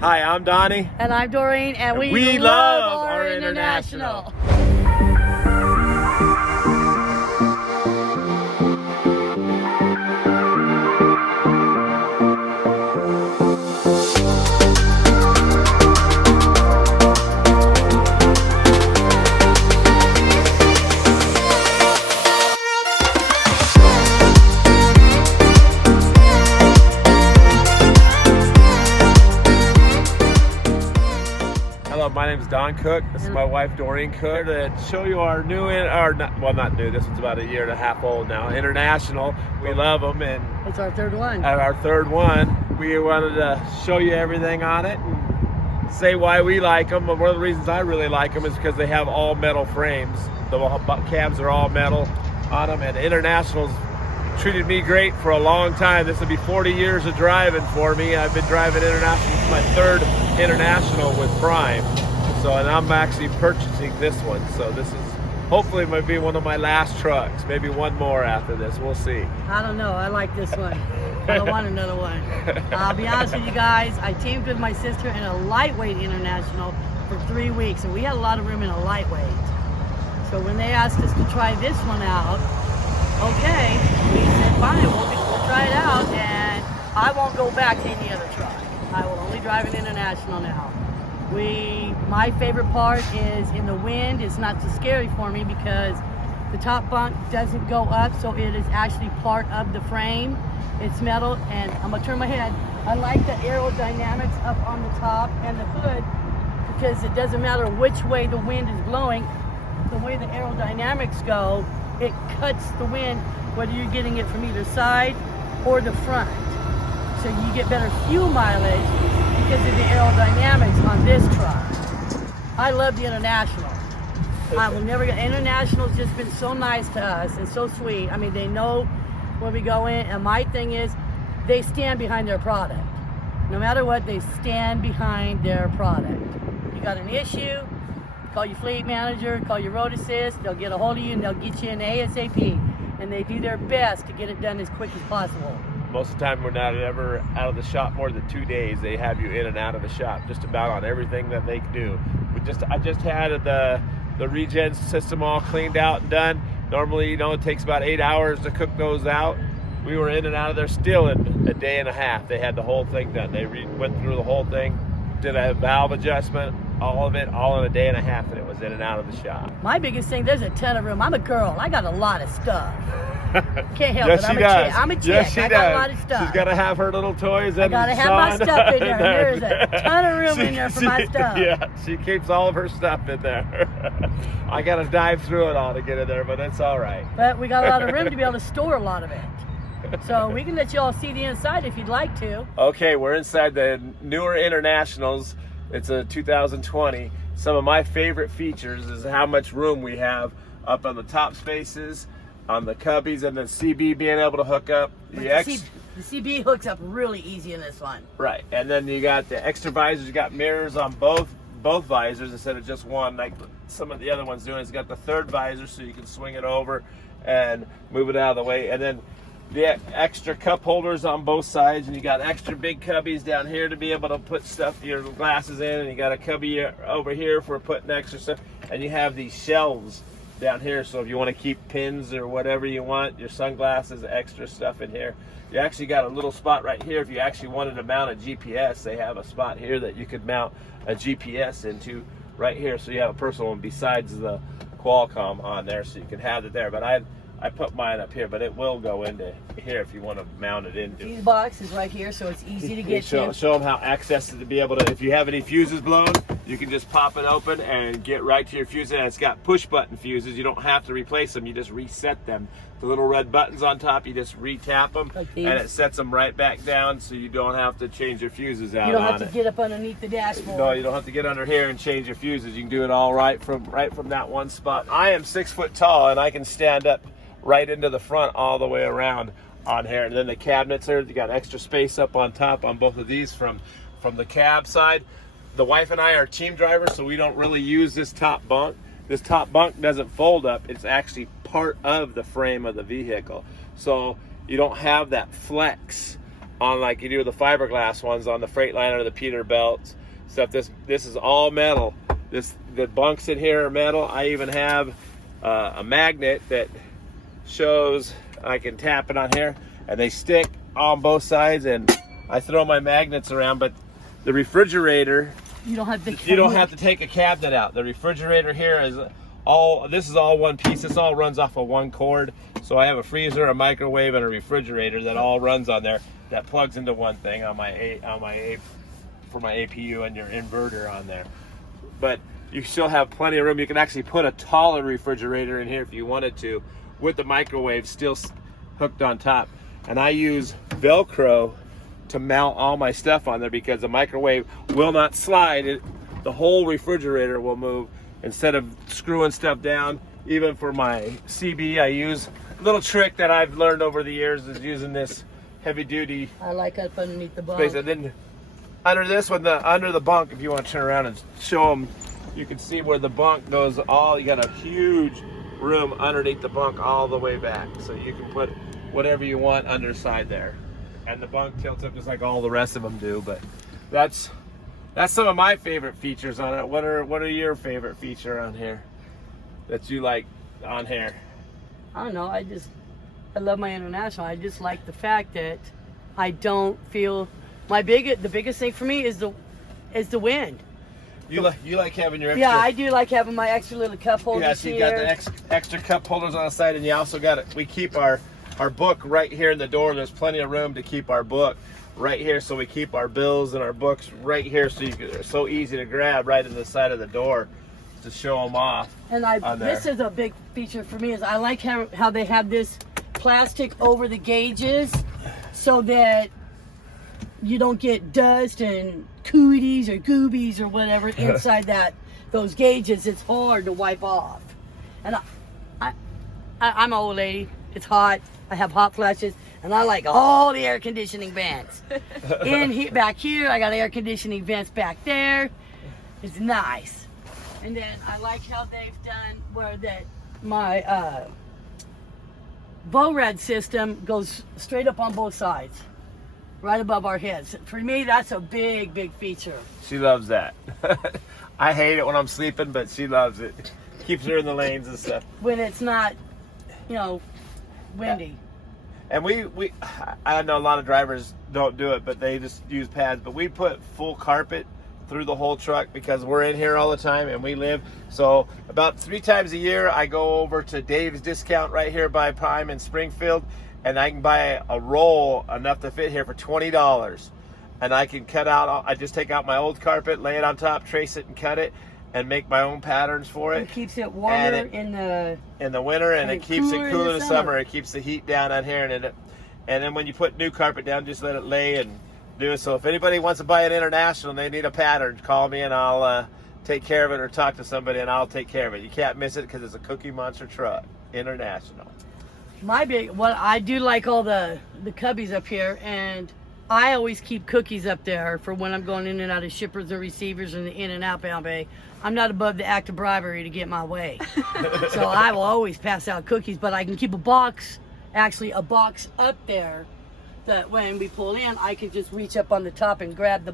Hi, I'm Donnie. And I'm Doreen, and we love our International. Hello, my name is Don Cook. This is my wife Doreen Cook. To show you our new, not new. This one's about a year and a half old now. International. We love them, and It's our third one. at our third one, we wanted to show you everything on it and say why we like them. One of the reasons I really like them is because they have all metal frames. The cabs are all metal on them, and International's treated me great for a long time. This will be 40 years of driving for me. I've been driving International. This is my third International with Prime. So, and I'm actually purchasing this one. So this is hopefully might be one of my last trucks. Maybe one more after this. We'll see. I don't know. I like this one. I don't want another one. I'll be honest with you guys. I teamed with my sister in a lightweight International for 3 weeks, and we had a lot of room in a lightweight. So when they asked us to try this one out, okay, we said fine, we'll try it out, and I won't go back to any other truck. I will only drive an International now. My favorite part is in the wind. It's not so scary for me because the top bunk doesn't go up, so it is actually part of the frame. It's metal, and I'm gonna turn my head. I like the aerodynamics up on the top and the hood because it doesn't matter which way the wind is blowing. The way the aerodynamics go, it cuts the wind, whether you're getting it from either side or the front. So you get better fuel mileage because of the aerodynamics on this truck. I love the International. I will never get, International's just been so nice to us and so sweet. I mean, they know where we go in, and my thing is, they stand behind their product. No matter what, they stand behind their product. You got an issue, call your fleet manager, call your road assist, they'll get a hold of you and they'll get you in ASAP. And they do their best to get it done as quick as possible. Most of the time we're not ever out of the shop more than 2 days. They have you in and out of the shop just about on everything that they do. I just had the regen system all cleaned out and done. Normally, it takes about 8 hours to cook those out. We were in and out of there still in a day and a half. They had the whole thing done. They went through the whole thing, did a valve adjustment, all of it, all in a day and a half, and it was in and out of the shop. My biggest thing, there's a ton of room. I'm a girl. I got a lot of stuff. Can't help Yes, it. she does. I'm a chick. Yes, she I does. got a lot of stuff. She's got to have her little toys. I got to have my stuff in there. There's a ton of room in there for my stuff. Yeah, she keeps all of her stuff in there. I got to dive through it all to get in there, but it's all right. But we got a lot of room to be able to store a lot of it. So we can let you all see the inside if you'd like to. Okay, we're inside the newer Internationals. It's a 2020. Some of my favorite features is how much room we have up on the top spaces, on the cubbies, and the CB being able to hook up. The CB hooks up really easy in this one. Right, and then you got the extra visors. You got mirrors on both visors instead of just one, like some of the other ones doing. It's got the third visor, so you can swing it over and move it out of the way. And then the extra cup holders on both sides, and you got extra big cubbies down here to be able to put stuff, your glasses in, and you got a cubby over here for putting extra stuff, and you have these shelves down here, so if you want to keep pins or whatever you want, your sunglasses, extra stuff in here. You actually got a little spot right here if you actually wanted to mount a GPS. They have a spot here that you could mount a GPS into right here, so you have a personal one besides the Qualcomm on there, so you can have it there. But I put mine up here, but it will go into here if you want to mount it into. These boxes right here, so it's easy to get to. Show them how access to be able to, if you have any fuses blown, you can just pop it open and get right to your fuses. And it's got push button fuses. You don't have to replace them. You just reset them. The little red buttons on top, you just re-tap them, like and it sets them right back down, so you don't have to change your fuses out on it. You don't have to get up underneath the dashboard. No, you don't have to get under here and change your fuses. You can do it all right from that one spot. I am 6 foot tall, and I can stand up right into the front all the way around on here. And then the cabinets there, you got extra space up on top on both of these from the cab side. The wife and I are team drivers, so we don't really use this top bunk. This top bunk doesn't fold up. It's actually part of the frame of the vehicle. So you don't have that flex on like you do with the fiberglass ones on the Freightliner or the Peterbilt stuff. This is all metal. The bunks in here are metal. I even have a magnet that shows I can tap it on here, and they stick on both sides, and I throw my magnets around. But the refrigerator, you don't have to take a cabinet out. The refrigerator here is this is all one piece. This all runs off of one cord. So I have a freezer, a microwave, and a refrigerator that all runs on there. That plugs into one thing for my APU and your inverter on there. But you still have plenty of room. You can actually put a taller refrigerator in here if you wanted to, with the microwave still hooked on top. And I use Velcro to mount all my stuff on there because the microwave will not slide. The whole refrigerator will move instead of screwing stuff down. Even for my CB, I use a little trick that I've learned over the years is using this heavy duty. I like up underneath the bunk. Space. And then under this one, under the bunk, if you want to turn around and show them, you can see where the bunk goes. You got a huge room underneath the bunk all the way back, so you can put whatever you want underside there. And the bunk tilts up just like all the rest of them do. But that's some of my favorite features on it. What are your favorite feature on here that you like on here? I don't know. I love my International. I just like the fact that I don't feel the biggest thing for me is the wind. You like having your extra. Yeah, I do like having my extra little cup holders. Yeah, so you got the extra cup holders on the side, and you also got it. We keep our book right here in the door. There's plenty of room to keep our book right here, so we keep our bills and our books right here, so they're so easy to grab right in the side of the door to show them off. And this is a big feature for me is I like how they have this plastic over the gauges so that you don't get dust and cooties or goobies or whatever inside those gauges. It's hard to wipe off. And I'm an old lady. It's hot. I have hot flashes, and I like all the air conditioning vents. Back here, I got air conditioning vents back there. It's nice. And then I like how they've done my VORAD system goes straight up on both sides, right above our heads. For me, that's a big, big feature. She loves that. I hate it when I'm sleeping, but she loves it. Keeps her in the lanes and stuff. When it's not, windy. And I know a lot of drivers don't do it, but they just use pads. But we put full carpet through the whole truck because we're in here all the time and we live. So about 3 times a year, I go over to Dave's Discount right here by Prime in Springfield, and I can buy a roll enough to fit here for $20. And I can I just take out my old carpet, lay it on top, trace it and cut it, and make my own patterns for it. It keeps it warmer in the winter, and it keeps it cool in the summer. It keeps the heat down on here, and then when you put new carpet down, just let it lay and do it. So if anybody wants to buy an International and they need a pattern, call me and I'll take care of it, or talk to somebody and I'll take care of it. You can't miss it because it's a Cookie Monster truck. International. I do like all the cubbies up here, and I always keep cookies up there for when I'm going in and out of shippers and receivers in the in and outbound bay. I'm not above the act of bribery to get my way. So I will always pass out cookies, but I can keep a box up there that when we pull in, I can just reach up on the top and grab the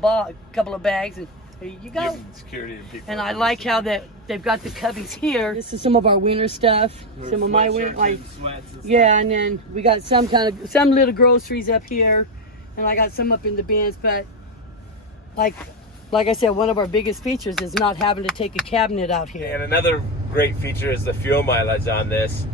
couple of bags, and there you go. Security and people. And I like how they've got the cubbies here. This is some of our winter stuff. Some of my winter, and then we got some little groceries up here, and I got some up in the bins. But like I said, one of our biggest features is not having to take a cabinet out here. And another great feature is the fuel mileage on this.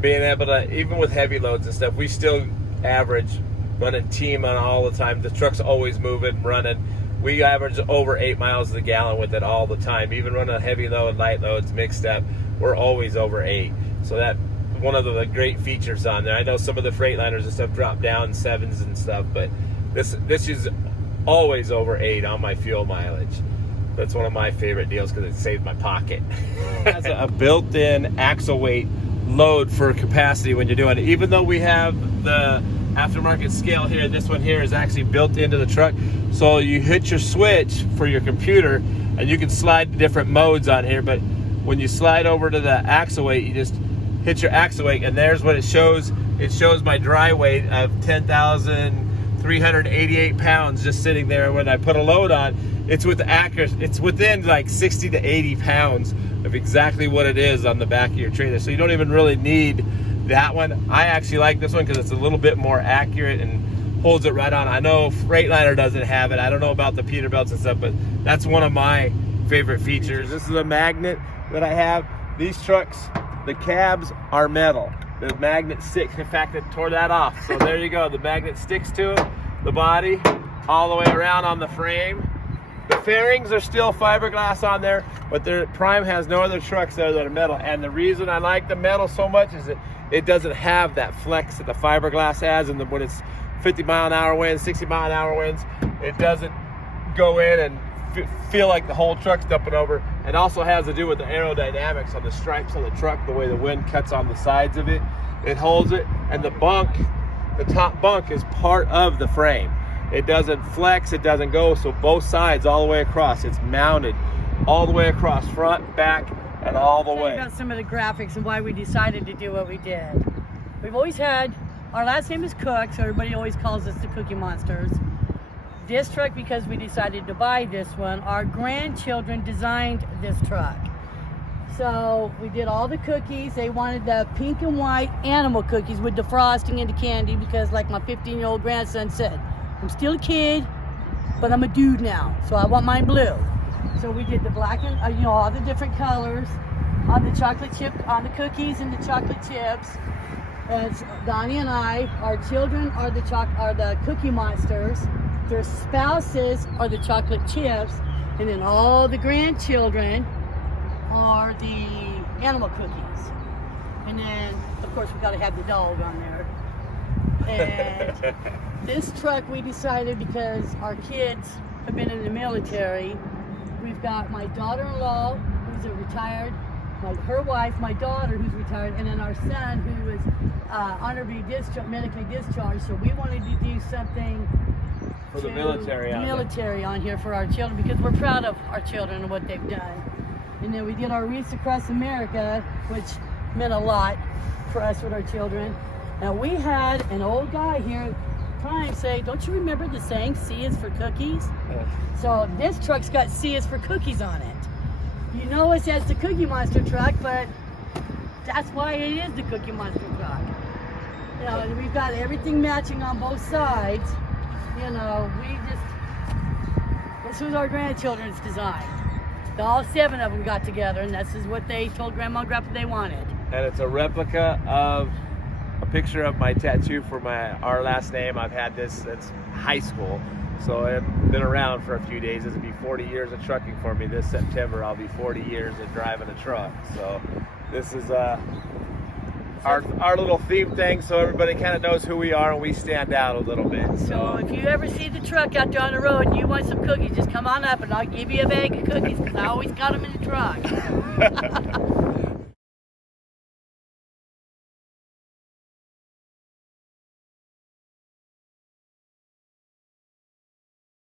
Being able to, even with heavy loads and stuff, we still average running team on all the time. The truck's always moving, running. We average over 8 miles a gallon with it all the time. Even running heavy load, light loads, mixed up, we're always over 8. So that one of the great features on there. I know some of the Freightliners and stuff drop down 7s and stuff, but this is always over 8 on my fuel mileage. That's one of my favorite deals because it saves my pocket. It has a built-in axle weight load for capacity when you're doing it. Even though we have the aftermarket scale here, this one here is actually built into the truck. So you hit your switch for your computer and you can slide to different modes on here, but when you slide over to the axle weight, you just hit your axle weight and there's what it shows. It shows my dry weight of 10,000 388 pounds just sitting there. When I put a load on, it's with accuracy, it's within like 60 to 80 pounds of exactly what it is on the back of your trailer. So you don't even really need that one. I actually like this one because it's a little bit more accurate and holds it right on. I know Freightliner doesn't have it. I don't know about the Peterbilts and stuff, but that's one of my favorite features. This is a magnet that I have. These trucks, the cabs are metal. The magnet sticks. In fact, it tore that off. So there you go. The magnet sticks to it, the body, all the way around on the frame. The fairings are still fiberglass on there, but Prime has no other trucks there that are metal. And the reason I like the metal so much is that it doesn't have that flex that the fiberglass has. And when it's 50-mile-an-hour winds, 60-mile-an-hour winds, it doesn't go in and feel like the whole truck's dumping over. It also has to do with the aerodynamics on the stripes on the truck, the way the wind cuts on the sides of it. It holds it, and the bunk, the top bunk, is part of the frame. It doesn't flex, it doesn't go, so both sides all the way across. It's mounted all the way across, front, back, and all the way. About some of the graphics and why we decided to do what we did. We've always had, our last name is Cook, so everybody always calls us the Cookie Monsters. This truck, because we decided to buy this one, our grandchildren designed this truck. So we did all the cookies. They wanted the pink and white animal cookies with the frosting and the candy, because like my 15-year-old grandson said, I'm still a kid, but I'm a dude now, so I want mine blue. So we did the black and, all the different colors on the chocolate chip, on the cookies and the chocolate chips. And Donnie and I, our children are the Cookie Monsters. Their spouses are the chocolate chips, and then all the grandchildren are the animal cookies. And then, of course, we got to have the dog on there. And this truck we decided, because our kids have been in the military. We've got my daughter-in-law, who's a retired, her wife, my daughter, who's retired, and then our son, who is honorably medically discharged. So we wanted to do something for the military on here for our children, because we're proud of our children and what they've done. And then we did our Wreaths Across America, which meant a lot for us with our children. Now we had an old guy here Prime say, don't you remember the saying, C is for cookies? So this truck's got C is for cookies on it. You know it says the Cookie Monster truck, but that's why it is the Cookie Monster truck. We've got everything matching on both sides. This was our grandchildren's design. All 7 of them got together, and this is what they told Grandma and Grandpa they wanted. And it's a replica of a picture of my tattoo for our last name. I've had this since high school, so I've been around for a few days. This will be 40 years of trucking for me this September. I'll be 40 years of driving a truck. So this is our little theme thing, so everybody kind of knows who we are and we stand out a little bit. So if you ever see the truck out there on the road and you want some cookies, just come on up and I'll give you a bag of cookies, because I always got them in the truck.